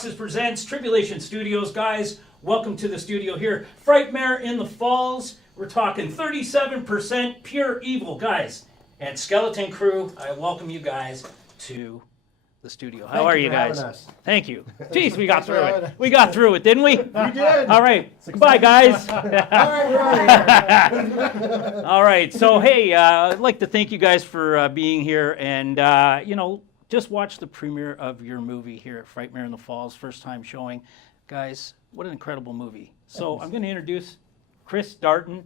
Rockinboxes presents Tribulation Studios. Guys, welcome to the studio here. Frightmare in the Falls. We're talking 37% pure evil, guys. And Skeleton Crew, I welcome you guys to the studio. How are you guys? Thank you. Jeez, we got through it. We got through it, didn't we? We did. All right. Goodbye, guys. All right, we're out of here. All right. So, hey, I'd like to thank you guys for being here and, just watch the premiere of your movie here at Frightmare in the Falls, first time showing. Guys, what an incredible movie. So I'm going to introduce Chris Darton,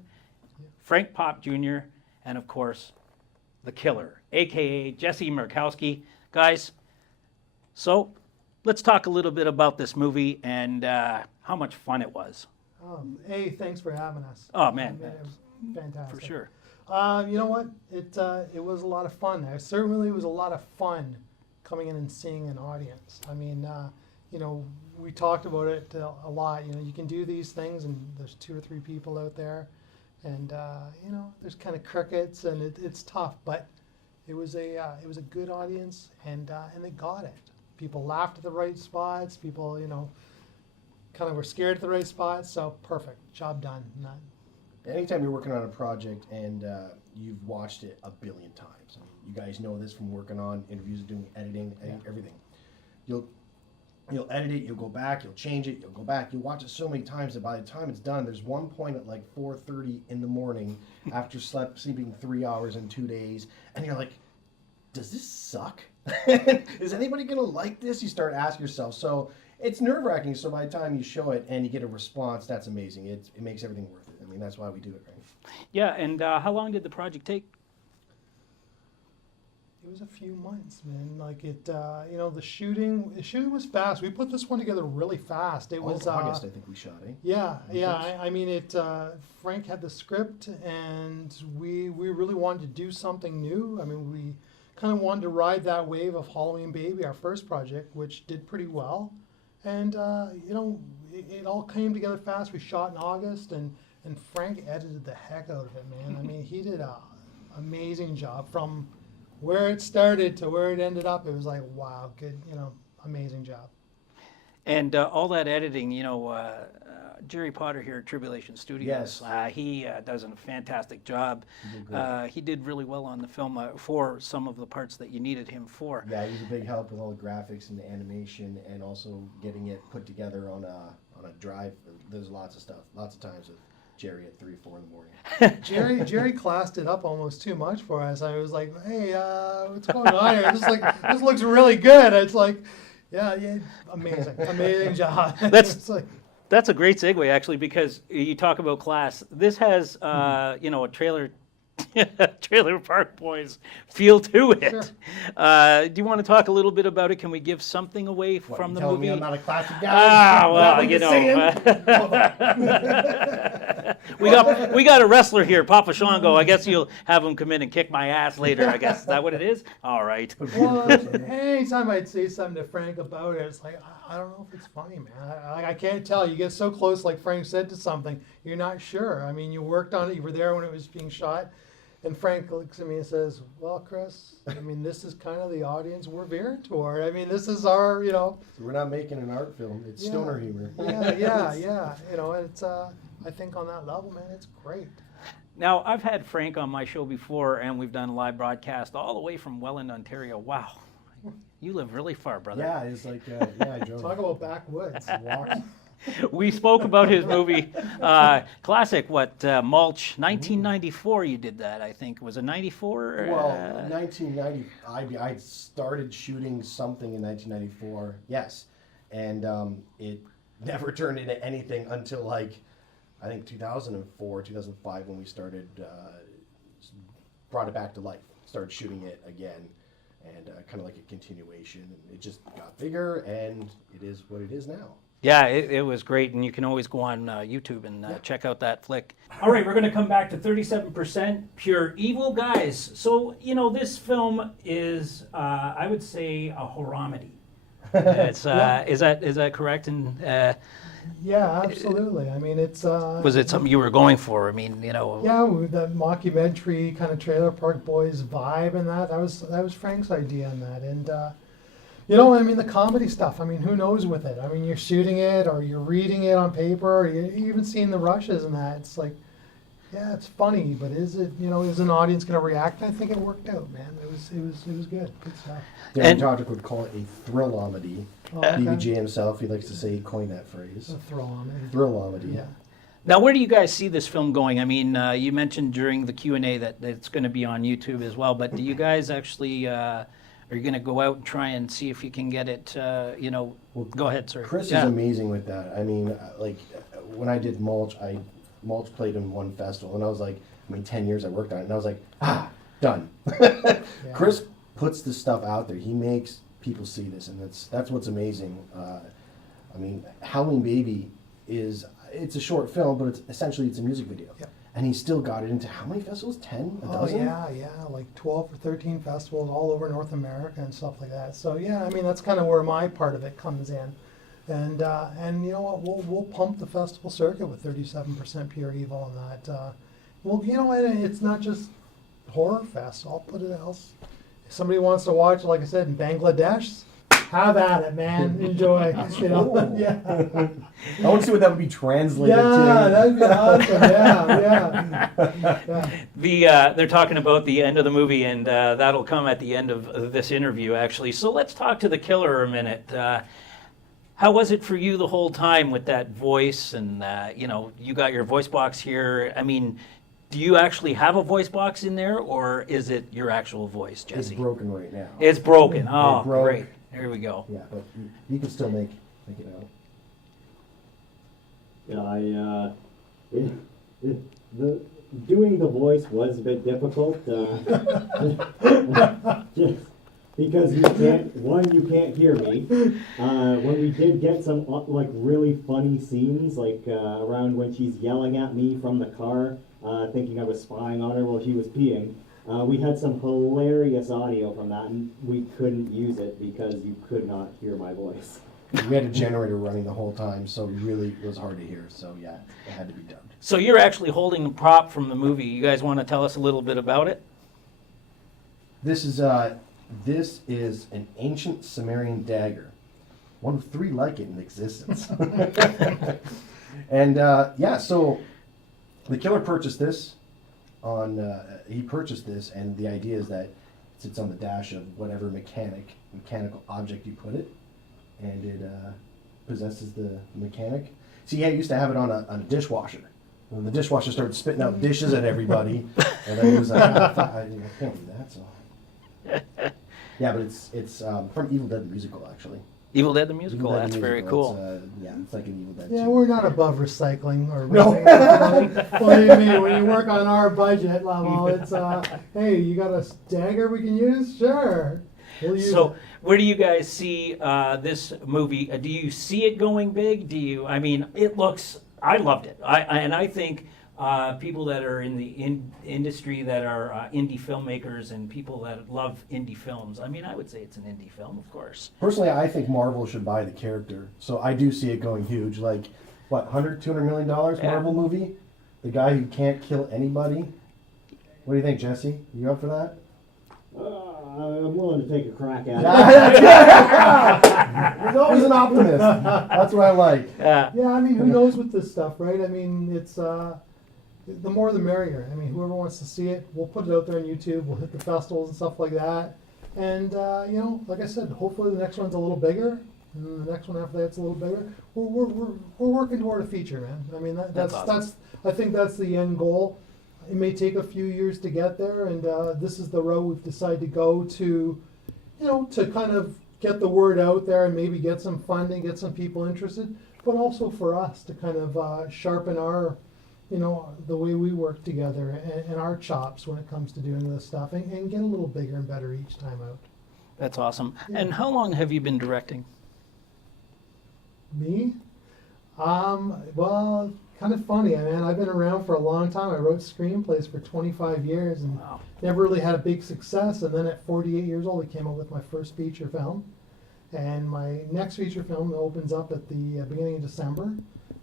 Frank Popp Jr., and of course, the killer, a.k.a. Jesse Markowski. Guys, so let's talk a little bit about this movie and how much fun it was. Hey, thanks for having us. Oh, man. It was fantastic. For sure. You know what? It was a lot of fun. There certainly was a lot of fun coming in and seeing an audience. I mean, we talked about it a lot. You can do these things, and there's 2 or 3 people out there, and there's kind of crickets, and it's tough. But it was a good audience, and they got it. People laughed at the right spots. People, kind of were scared at the right spots. So perfect, job done. Anytime you're working on a project and you've watched it a billion times, I mean, you guys know this from working on interviews, doing editing, everything. You'll edit it, you'll go back, you'll change it, you'll go back. You watch it so many times that by the time it's done, there's one point at like 4:30 in the morning after sleeping 3 hours in 2 days, and you're like, does this suck? Is anybody gonna like this? You start asking yourself. So it's nerve-wracking. So by the time you show it and you get a response, that's amazing. It makes everything worth it. I mean, that's why we do it, right? Yeah, and how long did the project take? It was a few months, man. Like the shooting was fast. We put this one together really fast. It was August, I think we shot, eh? Yeah. I mean, Frank had the script, and we really wanted to do something new. I mean, we kind of wanted to ride that wave of Halloween Baby, our first project, which did pretty well. And it all came together fast. We shot in August, and Frank edited the heck out of it, man. I mean, he did an amazing job from where it started to where it ended up. It was like, wow, good, amazing job. And all that editing, Jerry Potter here at Tribulation Studios, yes. He does a fantastic job. He did really well on the film for some of the parts that you needed him for. Yeah, he was a big help with all the graphics and the animation, and also getting it put together on a drive. There's lots of stuff, lots of times with Jerry at 3 or 4 in the morning. Jerry classed it up almost too much for us. I was like, hey, what's going on here? This looks really good. It's like, yeah, amazing job. That's a great segue, actually, because you talk about class. This has, a Trailer Park Boys feel to it. Sure. Do you want to talk a little bit about it? Can we give something away from the movie? Me I'm not a classic guy? We got a wrestler here, Papa Shango. I guess you'll have him come in and kick my ass later, I guess. Is that what it is? All right. Well, anytime I'd say something to Frank about it, it's like, I don't know if it's funny, man. I can't tell. You get so close, like Frank said, to something, you're not sure. I mean, you worked on it. You were there when it was being shot. And Frank looks at me and says, well, Chris, I mean, this is kind of the audience we're veering toward. I mean, this is our, So we're not making an art film. It's stoner humor. Yeah. It's, I think on that level, man, it's great. Now, I've had Frank on my show before, and we've done a live broadcast all the way from Welland, Ontario. Wow. You live really far, brother. Yeah, it's like, I drove. Talk about backwoods. We spoke about his movie, classic, Mulch, 1994 you did that, I think. Was it 94? Well, 1990, I started shooting something in 1994, yes. And it never turned into anything until I think 2004, 2005 when we started, brought it back to life, started shooting it again. And kind of like a continuation. And it just got bigger, and it is what it is now. Yeah, it was great, and you can always go on YouTube and check out that flick. All right, we're going to come back to 37% pure evil, guys. So, this film is, I would say, a horromedy. It's, is that correct? And yeah, absolutely. I mean, it's. Was it something you were going for? I mean, Yeah, that mockumentary kind of Trailer Park Boys vibe, and that was Frank's idea on that, and You know, I mean, the comedy stuff, I mean, who knows with it? I mean, you're shooting it, or you're reading it on paper, or you're even seeing the rushes and that. It's like, yeah, it's funny, but is it, you know, is an audience going to react? I think it worked out, man. It was good stuff. Dan And- Todrick would call it a thrillamedy. Oh, okay. BBJ himself, he likes to say, he coined that phrase. A throw on it. Thrillamedy. Yeah. Now, where do you guys see this film going? I mean, you mentioned during the Q&A that it's going to be on YouTube as well, but do you guys actually, are you going to go out and try and see if you can get it, you know, go ahead, sir. Chris Yeah. is amazing with that. I mean, like, when I did Mulch, Mulch played in one festival, and I was like, 10 years I worked on it, and I was like, done. Chris puts this stuff out there. He makes people see this, and that's what's amazing. I mean, Howling Baby it's a short film, but it's a music video. Yep. And he still got it into how many festivals? 10? A dozen? Yeah, like 12 or 13 festivals all over North America and stuff like that. So yeah, I mean, that's kind of where my part of it comes in. And you know what, we'll pump the festival circuit with 37% pure evil and that. Well, you know, and it's not just horror fest. I'll put it else. If somebody wants to watch, like I said, in Bangladesh, have at it, man. Enjoy. You know? Yeah. I want to see what that would be translated Yeah, to. that'd be awesome. Yeah. They're talking about the end of the movie, and that'll come at the end of this interview, actually. So let's talk to the killer a minute. How was it for you the whole time with that voice? And, you know, you got your voice box here. I mean, do you actually have a voice box in there, or is it your actual voice, It's Jesse? broken right now. It's broken. Oh, It broke. great. There we go. Yeah, but you can still make it out. Yeah, the doing the voice was a bit difficult, just because you can't hear me. When we did get some like really funny scenes, like around when she's yelling at me from the car, thinking I was spying on her while she was peeing. We had some hilarious audio from that, and we couldn't use it because you could not hear my voice. We had a generator running the whole time, so really it was hard to hear. So yeah, it had to be dubbed. So you're actually holding a prop from the movie. You guys want to tell us a little bit about it? This is an ancient Sumerian dagger, one of 3 like it in existence. And yeah, so the killer purchased this he purchased this, and the idea is that it sits on the dash of whatever mechanical object you put it, and it possesses the mechanic. See, yeah, he used to have it on a dishwasher. When the dishwasher started spitting out dishes at everybody, and then he was like, I can't do that. So yeah, but it's from Evil Dead the musical, actually. Evil Dead the musical. Evil Dead the That's very musical. cool. Yeah, it's like an Evil Dead. Yeah, 2. we're not above recycling or No. what do you mean? When you work on our budget level, it's hey, you got a dagger we can use? Sure. We'll use So it. where do you guys see this movie? Do you see it going big? I mean, it looks, I loved it. I think people that are in the industry that are indie filmmakers and people that love indie films, I mean, I would say it's an indie film, of course. Personally, I think Marvel should buy the character. So I do see it going huge. Like, what, $200 million Yeah. Marvel movie? The guy who can't kill anybody? What do you think, Jesse? You up for that? I'm willing to take a crack at it. He's always an optimist. That's what I like. Yeah, I mean, who knows with this stuff, right? I mean, it's the more the merrier. I mean, whoever wants to see it, we'll put it out there on YouTube. We'll hit the festivals and stuff like that. And you know, like I said, hopefully the next one's a little bigger, and then the next one after that's a little bigger. We're working toward a feature, man. I mean, That's awesome. that's I think that's the end goal. It may take a few years to get there, and this is the road we've decided to go to, you know, to kind of get the word out there and maybe get some funding, get some people interested, but also for us to kind of sharpen our, you know, the way we work together and our chops when it comes to doing this stuff and get a little bigger and better each time out. That's awesome. Yeah. And how long have you been directing? Me? Well, kind of funny. I mean, I've been around for a long time. I wrote screenplays for 25 years and Wow. never really had a big success. And then at 48 years old, I came up with my first feature film. And my next feature film opens up at the beginning of December.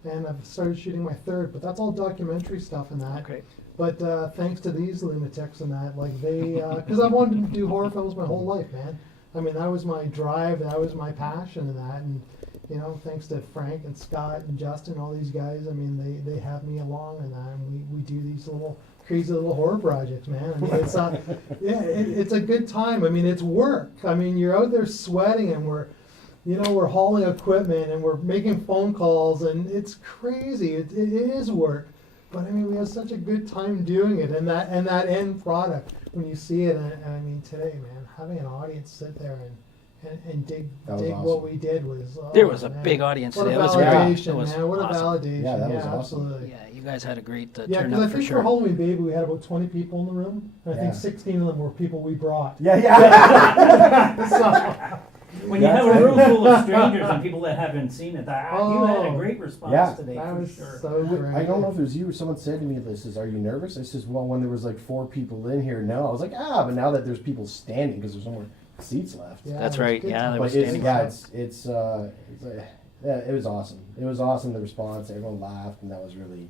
And I've started shooting my third, but that's all documentary stuff and that. Okay. But thanks to these lunatics and that, like they, because I've wanted to do horror films my whole life, man. I mean, that was my drive, that was my passion in that, and you know, thanks to Frank and Scott and Justin, all these guys, I mean, they have me along in that, and we do these little crazy little horror projects, man. I mean, it's it's a good time. I mean, it's work. I mean, you're out there sweating, and we're hauling equipment, and we're making phone calls, and it's crazy. It is work, but I mean, we have such a good time doing it, and that end product when you see it. And I mean, today, man, having an audience sit there and dig awesome. what we did was. There was a man. big audience What today. a That was great. validation, That was man! What awesome. a validation! Yeah, that was awesome. Absolutely. Yeah, you guys had a great Yeah, because turnout I for think for sure. Halloween Baby we had about 20 people in the room. And I think Yeah. 16 of them were people we brought. Yeah. So, When you have a room full of strangers and people that haven't seen it, you had a Oh. great response Yeah. today that for was sure. so great. I don't know if it was you or someone said to me, "This is, are you nervous?" I says, "Well, when there was like 4 people in here, no." I was like, but now that there's people standing because there's no more seats left. Yeah, That's it was right, good yeah, time. there But was it's, standing yeah, it was awesome. It was awesome, the response. Everyone laughed, and that was great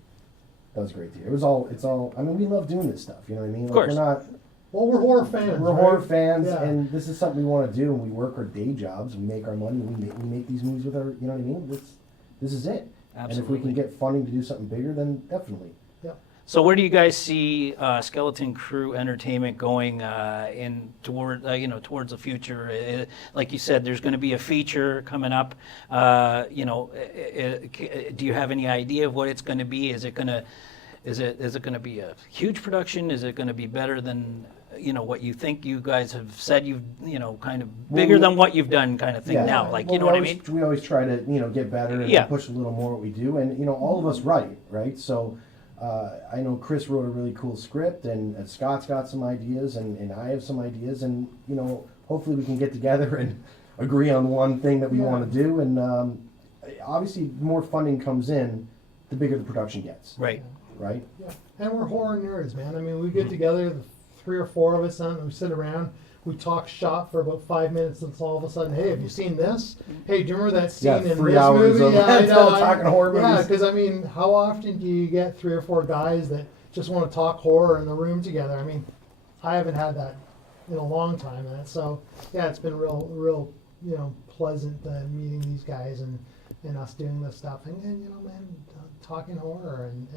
to hear. It's all. I mean, we love doing this stuff. You know what I mean? Of course. We're not. Well, we're horror fans. We're right? horror fans, Yeah. and this is something we want to do. And we work our day jobs, we make our money, we make these movies with our. You know what I mean? This is it. And if we can Absolutely. get funding to do something bigger, then definitely. So where do you guys see Skeleton Crew Entertainment going towards the future? Like you said, there's going to be a feature coming up. Do you have any idea of what it's going to be? Is it going to be a huge production? Is it going to be better than what you think you guys have said? Kind of bigger than what you've done, kind of thing now. Like Well, you know what I mean? We always try to get better and Yeah. push a little more what we do, and all of us write, right? So I know Chris wrote a really cool script, and Scott's got some ideas, and I have some ideas, and hopefully we can get together and agree on one thing that we Yeah. want to do, and obviously the more funding comes in, the bigger the production gets, Right. right? Yeah. And we're horror nerds, man. I mean, we get together, the 3 or 4 of us, and we sit around. We talk shop for about 5 minutes, and all of a sudden, hey, have you seen this? Hey, do you remember that scene in 3 this hours movie? of Yeah, I know. talking horror Yeah, movies. because I mean, how often do you get 3 or 4 guys that just want to talk horror in the room together? I mean, I haven't had that in a long time, and so yeah, it's been real, pleasant meeting these guys and us doing this stuff, and man, talking horror and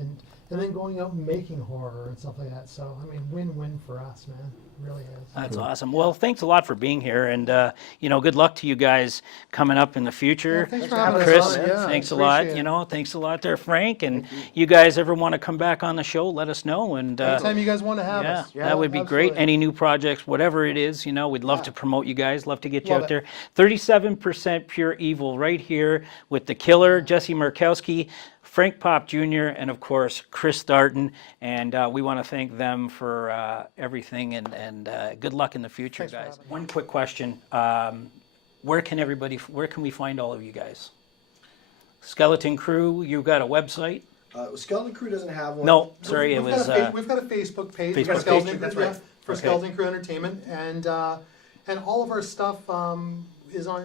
then going out and making horror and stuff like that. So I mean, win-win for us, man. It really is. That's awesome. Well, thanks a lot for being here, and good luck to you guys coming up in the future. Yeah, thanks for having us Chris, on. Yeah, thanks a lot. appreciate it. Thanks a lot there, Frank. And you guys ever want to come back on the show? Let us know. And Anytime you guys want to have yeah, us. that would be great. absolutely. Any new projects, whatever it is, we'd love to promote you guys. Love to get you Love out it. there. 37% Pure Evil right here with the killer Jesse Markowski, Frank Popp Jr., and of course Chris Darton. And we want to thank them for everything, and good luck in the future, Thanks for guys. having me. One quick question: where can we find all of you guys? Skeleton Crew, you've got a website? Skeleton Crew doesn't have one. No, sorry, We've it was. got a Facebook page Facebook for Skeleton page, that's Crew, right. yeah, for Okay. Skeleton Crew Entertainment, and all of our stuff is on.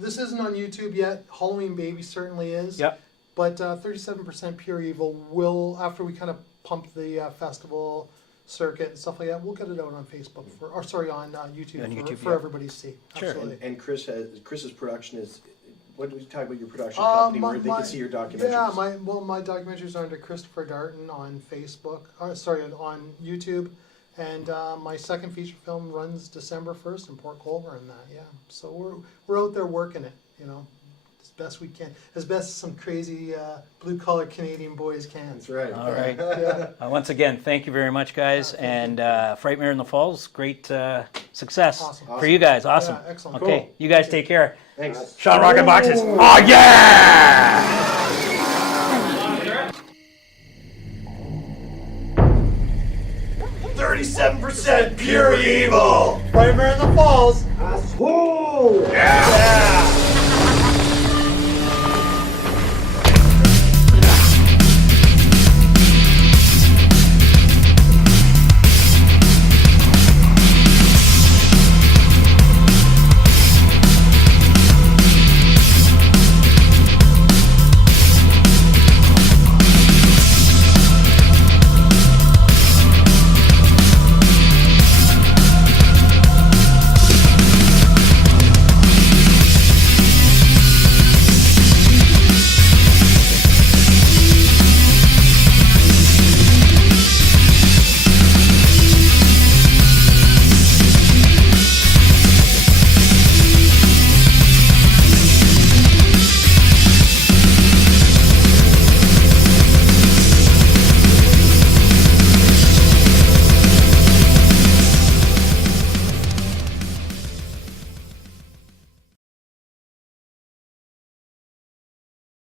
This isn't on YouTube yet. Halloween Baby certainly is. Yep. But 37% Pure Evil will, after we kind of pump the festival circuit and stuff like that, we'll get it out on Facebook on YouTube, On YouTube, for yeah. everybody to see. Sure. Absolutely. And Chris's production is. What did you talk about your production company where they can see your documentaries? Yeah, my documentaries are under Christopher Darton on Facebook. On YouTube, and my second feature film runs December 1st in Port Colborne. And that, yeah. So we're out there working it, as best we can, as best as some crazy blue collar Canadian boys can. That's right. All right. Yeah. Once again, thank you very much, guys. And Frightmare in the Falls, great success Awesome. for you guys. Awesome. Yeah, excellent. Okay, Cool. you guys take care. Thanks. Sean Rockinboxes. Oh, yeah! 37% pure evil! Frightmare in the Falls. Asshole! Yeah.